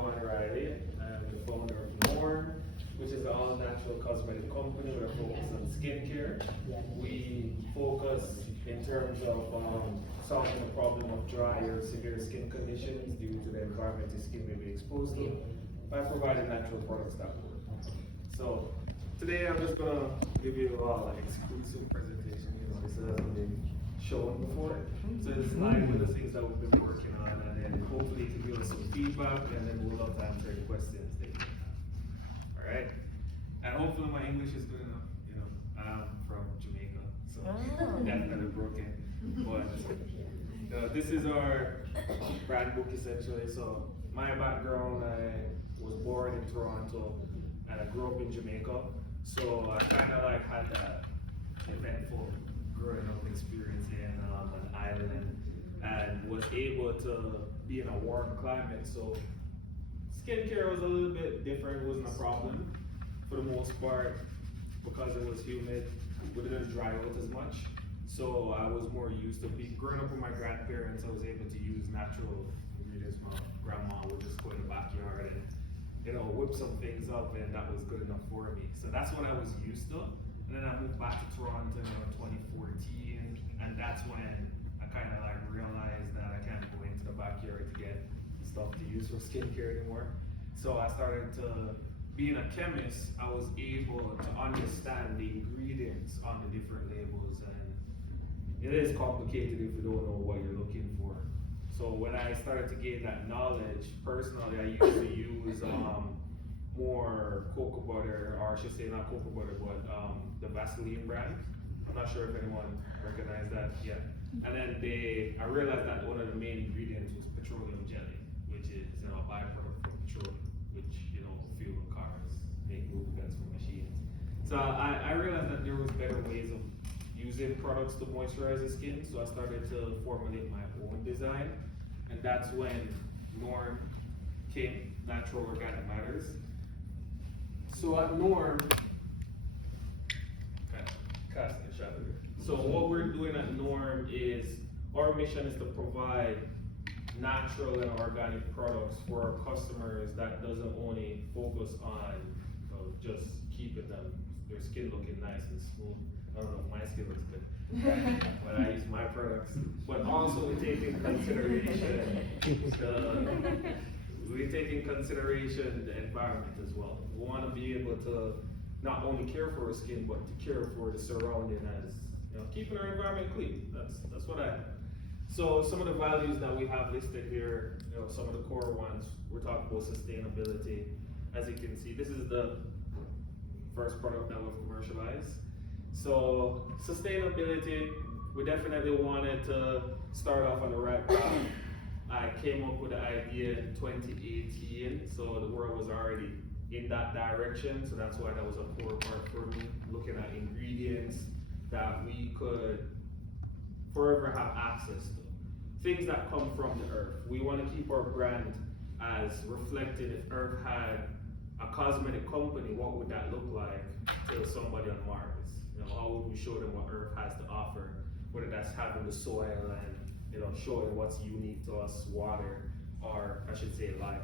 I'm the founder of Norm, which is an all-natural cosmetic company with a focus on skincare. We focus in terms of solving the problem of dry or severe skin conditions due to the environment the skin may be exposed to by providing natural products that work. So today I'm just gonna give you an exclusive presentation. This hasn't been shown before. So it's in line with the things that we've been working on, and then hopefully to give us some feedback, and then we'll love to answer any questions that you have. All right. And hopefully my English is good enough. I'm from Jamaica, so definitely broken. But this is our brand book essentially. So my background, I was born in Toronto and I grew up in Jamaica. So I kind of had that eventful growing up experience here in an island, and was able to be in a warm climate. So skincare was a little bit different. It wasn't a problem for the most part because it was humid. We didn't dry out as much. So I was more used to growing up with my grandparents. I was able to use natural ingredients. My grandma would just go in the backyard and whip some things up, and that was good enough for me. So that's what I was used to. And then I moved back to Toronto in 2014, and that's when I kind of realized that I can't go into the backyard to get stuff to use for skincare anymore. So I started to, being a chemist, I was able to understand the ingredients on the different labels, and it is complicated if you don't know what you're looking for. So when I started to gain that knowledge, personally, I used to use more cocoa butter, or I should say not cocoa butter, but the Vaseline brand. I'm not sure if anyone recognized that yet. And then I realized that one of the main ingredients was petroleum jelly, which is a byproduct from petroleum, which fuel cars, make lubricants for machines. So I realized that there was better ways of using products to moisturize the skin, so I started to formulate my own design, and that's when Norm came, Natural Organic Matters. So at Norm, so what we're doing at Norm is, our mission is to provide natural and organic products for our customers that doesn't only focus on just keeping their skin looking nice and smooth. I don't know if my skin looks good, but I use my products. But also we take in consideration the environment as well. We want to be able to not only care for our skin, but to care for the surrounding, as keeping our environment clean. That's what I have. So some of the values that we have listed here, some of the core ones, we're talking about sustainability. As you can see, this is the first product that we've commercialized. So sustainability, we definitely wanted to start off on the right path. I came up with the idea in 2018, so the world was already in that direction. So that's why that was a core part for me, looking at ingredients that we could forever have access to. Things that come from the earth. We want to keep our brand as reflected. If Earth had a cosmetic company, what would that look like to somebody on Mars? How would we show them what Earth has to offer? Whether that's having the soil and showing what's unique to us, water, or I should say life.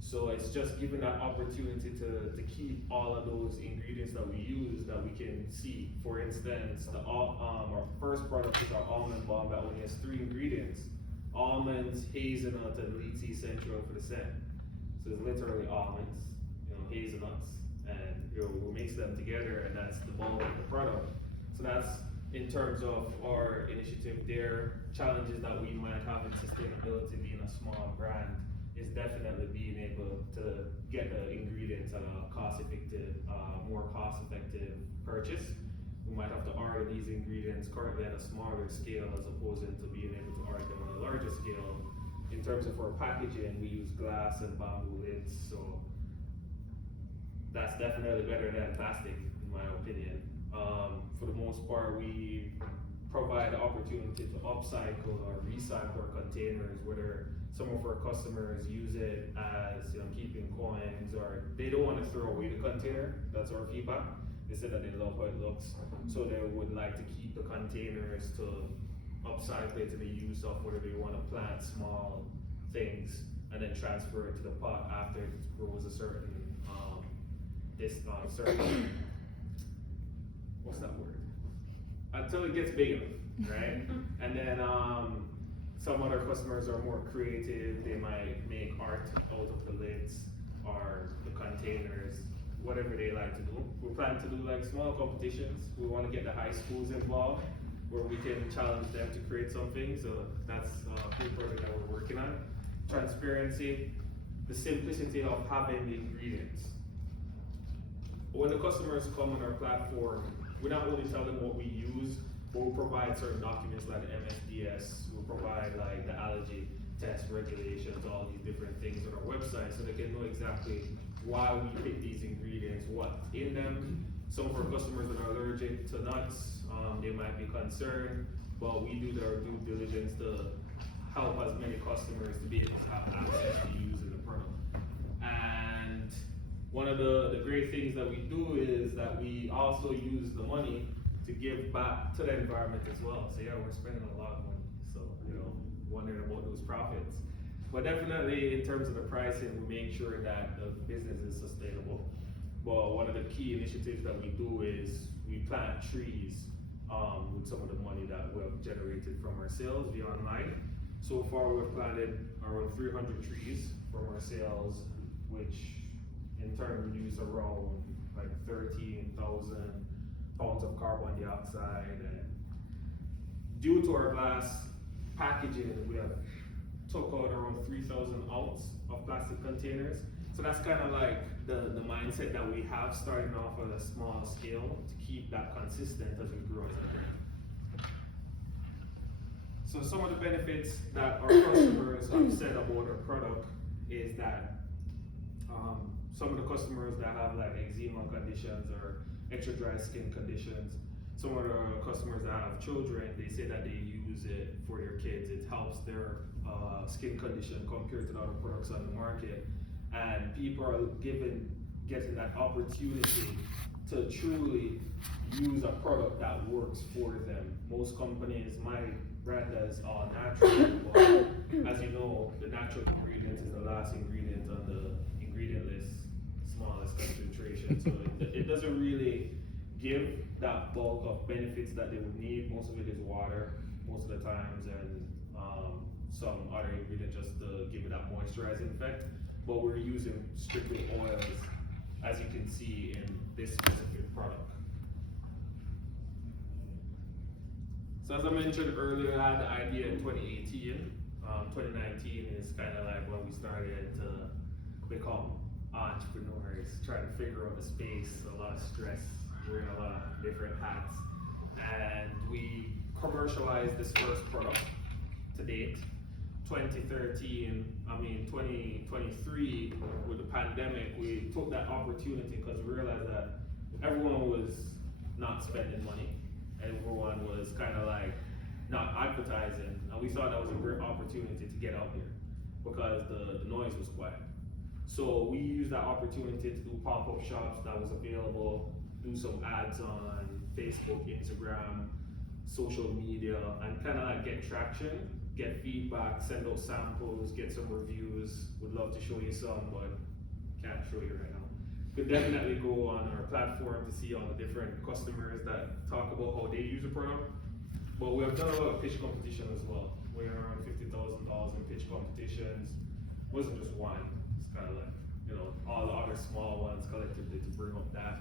So it's just giving that opportunity to keep all of those ingredients that we use that we can see. For instance, our first product is our almond balm that only has 3 ingredients: almonds, hazelnut, and lychee central for the scent. So it's literally almonds, hazelnuts, and we mix them together, and that's the bulk of the product. So that's in terms of our initiative there. Challenges that we might have in sustainability, being a small brand, is definitely being able to get the ingredients at a more cost-effective purchase. We might have to order these ingredients currently at a smaller scale, as opposed to being able to order them on a larger scale. In terms of our packaging, we use glass and bamboo lids, so that's definitely better than plastic, in my opinion. For the most part, we provide the opportunity to upcycle or recycle our containers, whether some of our customers use it as keeping coins, or they don't want to throw away the container. That's our feedback. They said that they love how it looks, so they would like to keep the containers to upcycle it to the use of whether they want to plant small things and then transfer it to the pot after it grows a certain certain what's that word? Until it gets big enough, right? And then some other customers are more creative. They might make art out of the lids or the containers, whatever they like to do. We plan to do like small competitions. We want to get the high schools involved where we can challenge them to create something. So that's a cool project that we're working on. Transparency, the simplicity of having the ingredients. When the customers come on our platform, we not only tell them what we use, but we provide certain documents like the MSDS, we provide like the allergy test regulations, all these different things on our website so they can know exactly why we pick these ingredients, what's in them. Some of our customers that are allergic to nuts, they might be concerned, but we do our due diligence to help as many customers to be able to have access to using the product. And one of the great things that we do is that we also use the money to give back to the environment as well. So yeah, we're spending a lot of money. So, wondering about those profits. But definitely in terms of the pricing, we make sure that the business is sustainable. But one of the key initiatives that we do is we plant trees with some of the money that we have generated from our sales via online. So far we've planted around 300 trees from our sales, which in turn reduce around like 13,000 pounds of carbon dioxide. And due to our glass packaging, we have took out around 3,000 ounces of plastic containers. So that's kind of like the mindset that we have starting off at a small scale to keep that consistent as we grow as a brand. So some of the benefits that our customers have said about our product is that some of the customers that have like eczema conditions or extra dry skin conditions, some of the customers that have children, they say that they use it for their kids. It helps their skin condition compared to the other products on the market. And people are getting that opportunity to truly use a product that works for them. Most companies might brand as all natural, but as you know, the natural ingredient is the last ingredient on the ingredient list, smallest concentration. So it doesn't really give that bulk of benefits that they would need. Most of it is water, most of the times, and some other ingredient just to give it that moisturizing effect. But we're using strictly oils, as you can see in this specific product. So as I mentioned earlier, I had the idea in 2018. 2019 is kind of like when we started to become entrepreneurs, trying to figure out the space, a lot of stress, wearing a lot of different hats. And we commercialized this first product to date. 2023, with the pandemic, we took that opportunity because we realized that everyone was not spending money. Everyone was kind of like not advertising. And we thought that was a great opportunity to get out there because the noise was quiet. So we used that opportunity to do pop-up shops that was available, do some ads on Facebook, Instagram, social media, and kind of like get traction, get feedback, send out samples, get some reviews. Would love to show you some, but can't show you right now. Could definitely go on our platform to see all the different customers that talk about how they use the product. But we have done a lot of pitch competition as well. We're around $50,000 in pitch competitions. It wasn't just one. It's kind of like, all the other small ones collectively to bring up that.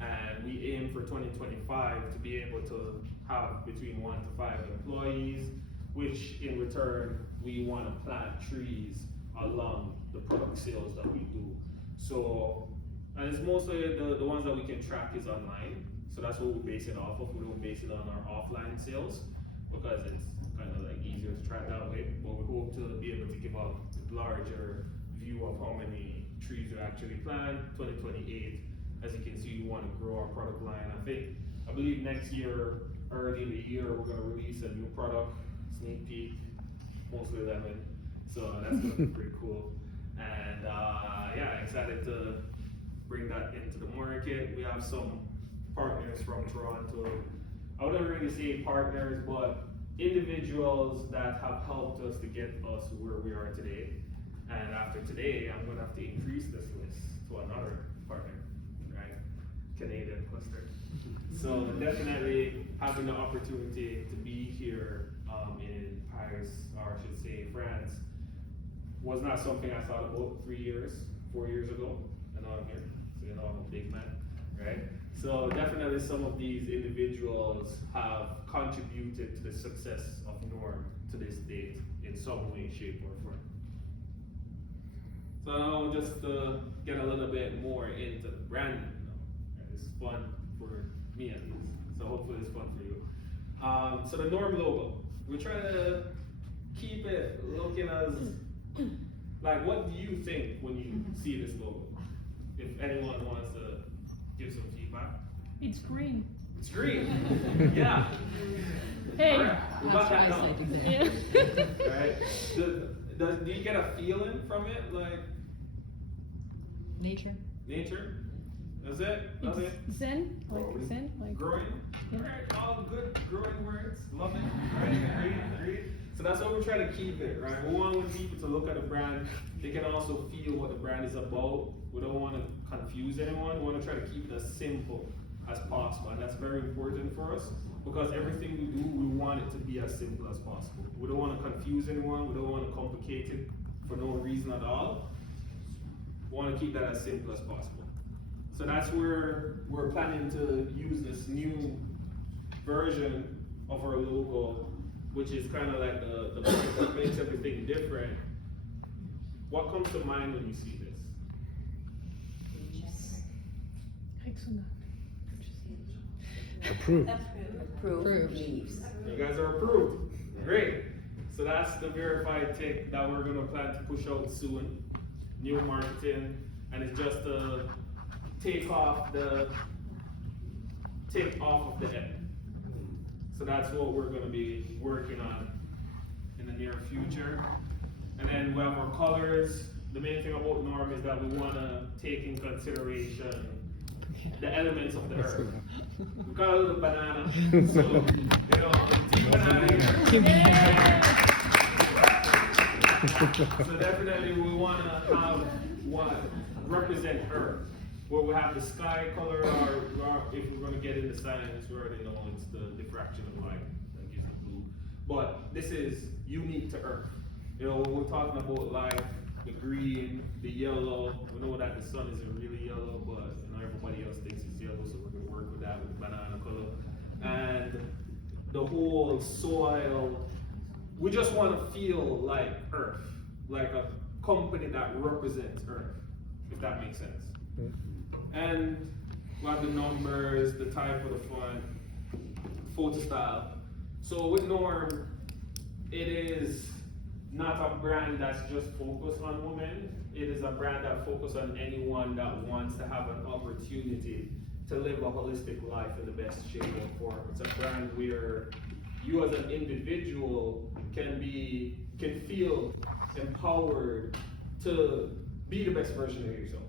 And we aim for 2025 to be able to have between 1 to 5 employees, which in return, we want to plant trees along the product sales that we do. So, and it's mostly the ones that we can track is online. So that's what we base it off of. We don't base it on our offline sales because it's kind of like easier to track that way. But we hope to be able to give a larger view of how many trees we actually plant. 2028, as you can see, we want to grow our product line. I believe next year, early in the year, we're going to release a new product. Sneak peek, mostly lemon, so that's gonna be pretty cool. And yeah, excited to bring that into the market. We have some partners from Toronto. I wouldn't really say partners, but individuals that have helped us to get us where we are today. And after today, I'm gonna have to increase this list to another partner, right? Canadian cluster. So definitely having the opportunity to be here in Paris, or I should say France, was not something I thought about 4 years ago, and now I'm here. So you know I'm a big man, right? So definitely some of these individuals have contributed to the success of Norm to this date in some way, shape, or form. So now just to get a little bit more into the branding, it's fun for me at least. So hopefully it's fun for you. So the Norm logo, we're trying to keep it looking as, like, what do you think when you see this logo? If anyone wants to give some feedback. It's green. It's green. Yeah. Hey. Right. We got that done. Yeah. Right. Do you get a feeling from it, like Nature. nature? That's it. That's it. It's zen, like zen, like Growing. Yeah. Right. All good growing words. Love it. Right. Agreed. So that's what we're trying to keep it, right? We want people to look at the brand. They can also feel what the brand is about. We don't want to confuse anyone. We want to try to keep it as simple as possible, and that's very important for us because everything we do, we want it to be as simple as possible. We don't want to confuse anyone. We don't want to complicate it for no reason at all. We want to keep that as simple as possible. So that's where we're planning to use this new version of our logo, which is kind of like the part that makes everything different. What comes to mind when you see this? excellent. Approved. Approved. You guys are approved. Great. So that's the verified tick that we're gonna plan to push out soon. New marketing, and it's just to take off the tick off of the end. So that's what we're gonna be working on in the near future. And then we have our colors. The main thing about Norm is that we wanna take in consideration the elements of the earth. We got a little banana, so you know, team banana here. So definitely we wanna have what represent earth. Where we have the sky color, or if we're gonna get into science, we already know it's the diffraction of light that gives it blue. But this is unique to earth. You know, when we're talking about life, the green, the yellow, we know that the sun isn't really yellow, but you know, everybody else thinks it's yellow, so we're gonna work with that with the banana color. And the whole soil, we just wanna feel like earth, like a company that represents earth, if that makes sense. And we have the numbers, the type of the font, photo style. So with Norm, it is not a brand that's just focused on women. It is a brand that focuses on anyone that wants to have an opportunity to live a holistic life in the best shape or form. It's a brand where you as an individual can feel empowered to be the best version of yourself.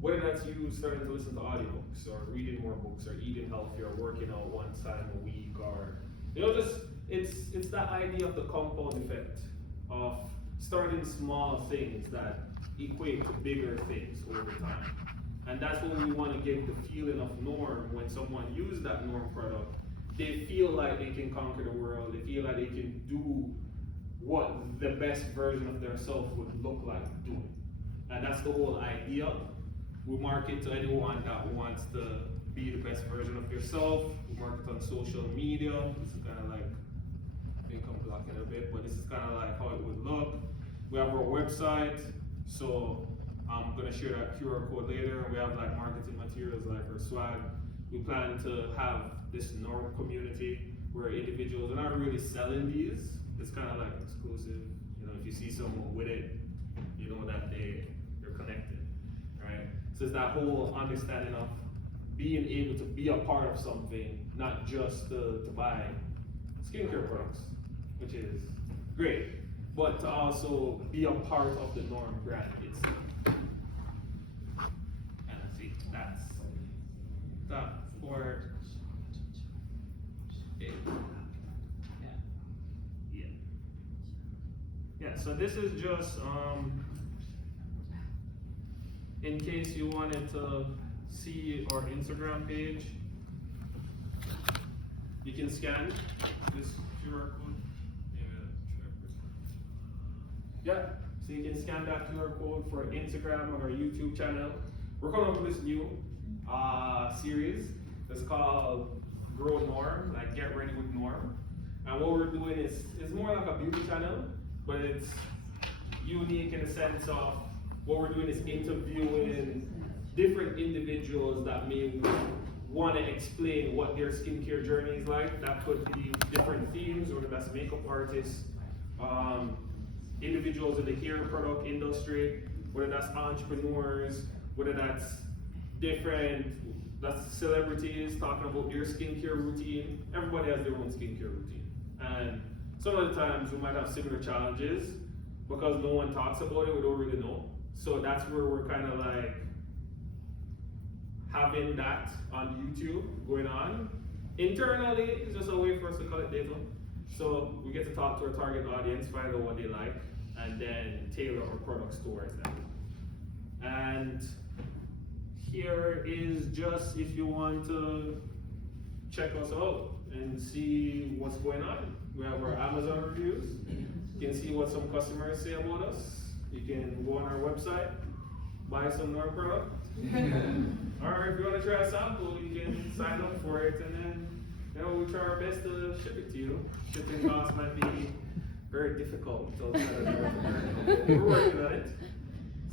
Whether that's you starting to listen to audiobooks or reading more books or eating healthier or working out one time a week, or you know, just it's that idea of the compound effect of starting small things that equate to bigger things over time. And that's what we want to give the feeling of Norm. When someone uses that Norm product, they feel like they can conquer the world. They feel like they can do what the best version of themselves would look like doing. And that's the whole idea. We market to anyone that wants to be the best version of yourself. We market on social media. This is kind of like, I think I'm blocking a bit, but this is kind of like how it would look. We have our website, so I'm gonna share that QR code later. We have like marketing materials like our swag. We plan to have this Norm community where individuals are not really selling these. It's kind of like exclusive. You know, if you see someone with it, you know that they're connected, right? So it's that whole understanding of being able to be a part of something, not just to buy skincare products, which is great, but to also be a part of the Norm brand itself. And I think that's that for it. Yeah. So this is just in case you wanted to see our Instagram page, you can scan this QR code. Yeah, so you can scan that QR code for Instagram on our YouTube channel. We're coming up with this new series. It's called Grow Norm, like Get Ready with Norm. And what we're doing is, it's more like a beauty channel, but it's unique in the sense of what we're doing is interviewing different individuals that may want to explain what their skincare journey is like. That could be different themes, whether that's makeup artists, individuals in the hair product industry, whether that's entrepreneurs, whether that's that's celebrities talking about their skincare routine. Everybody has their own skincare routine. And some of the times we might have similar challenges because no one talks about it, we don't really know. So that's where we're kind of like having that on YouTube going on. Internally, it's just a way for us to collect data. So we get to talk to our target audience, find out what they like, and then tailor our products towards them. And here is just if you want to check us out and see what's going on. We have our Amazon reviews. You can see what some customers say about us. You can go on our website, buy some Norm product. Or if you want to try a sample, you can sign up for it, and then we'll try our best to ship it to you. Shipping costs might be very difficult outside of North America. We're working on it.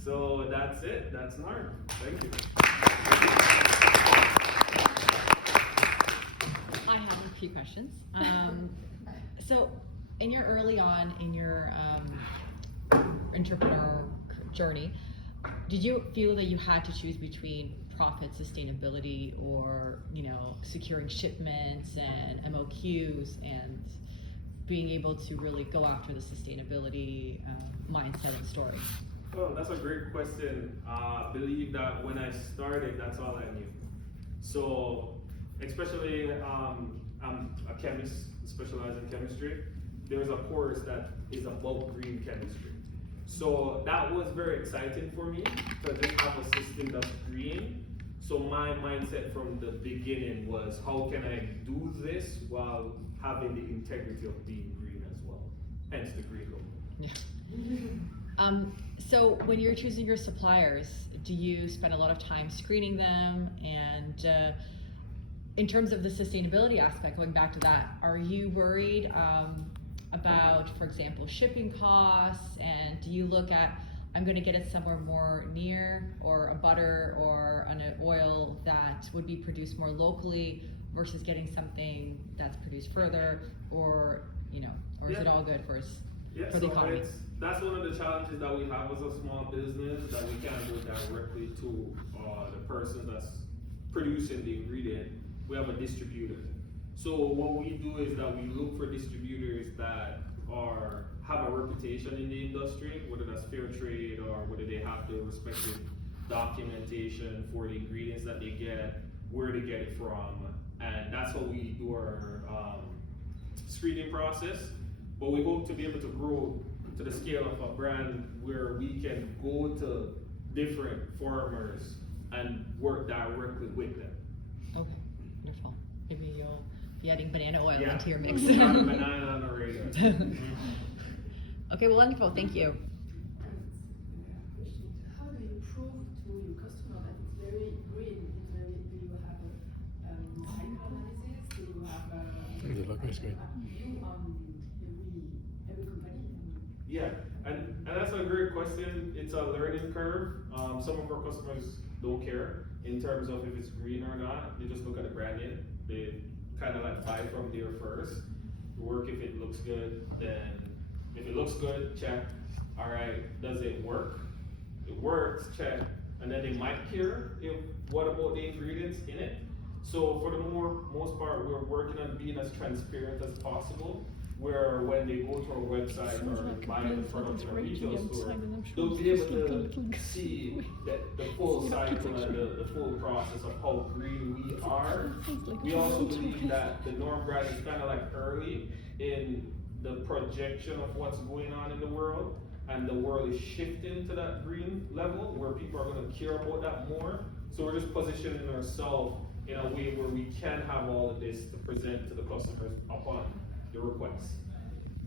So that's it. That's Norm. Thank you. I have a few questions. So, in your early on in your entrepreneur journey, did you feel that you had to choose between profit, sustainability, or securing shipments and MOQs and being able to really go after the sustainability mindset and story? Oh, that's a great question. I believe that when I started, that's all I knew. So, especially, I'm a chemist, specialized in chemistry. There's a course that is about green chemistry. So that was very exciting for me to just have a system that's green. So my mindset from the beginning was, how can I do this while having the integrity of being green as well? Hence the green logo. Yeah. So when you're choosing your suppliers, do you spend a lot of time screening them? And in terms of the sustainability aspect, going back to that, are you worried about, for example, shipping costs? And do you look at, I'm going to get it somewhere more near, or a butter or an oil that would be produced more locally versus getting something that's produced further, or or is it all good for the economy? That's one of the challenges that we have as a small business, that we can't go directly to the person that's producing the ingredient. We have a distributor. So what we do is that we look for distributors that have a reputation in the industry, whether that's fair trade or whether they have the respective documentation for the ingredients that they get, where they get it from, and that's how we do our screening process. But we hope to be able to grow to the scale of a brand where we can go to different farmers and work directly with them. Okay, wonderful. Maybe you'll be adding banana oil into your mix. Not a banana on the radar. Okay, well, wonderful. Thank you. How do you prove to your customer that it's very green? Do you have a psychoanalysis? Do you have a view on every company? Yeah, and that's a great question. It's a learning curve. Some of our customers don't care in terms of if it's green or not. They just look at the brand name. They kind of like buy from there first. Work if it looks good, then if it looks good, check. All right, does it work? It works, check. And then they might care what about the ingredients in it. So for the most part, we're working on being as transparent as possible, where when they go to our website or buy the product in a retail store, they'll be able to see the full cycle and the full process of how green we are. We also believe that the Norm brand is kind of like early in the projection of what's going on in the world, and the world really shifting to that green level where people are going to care about that more. So we're just positioning ourselves in a way where we can have all of this to present to the customers upon the request.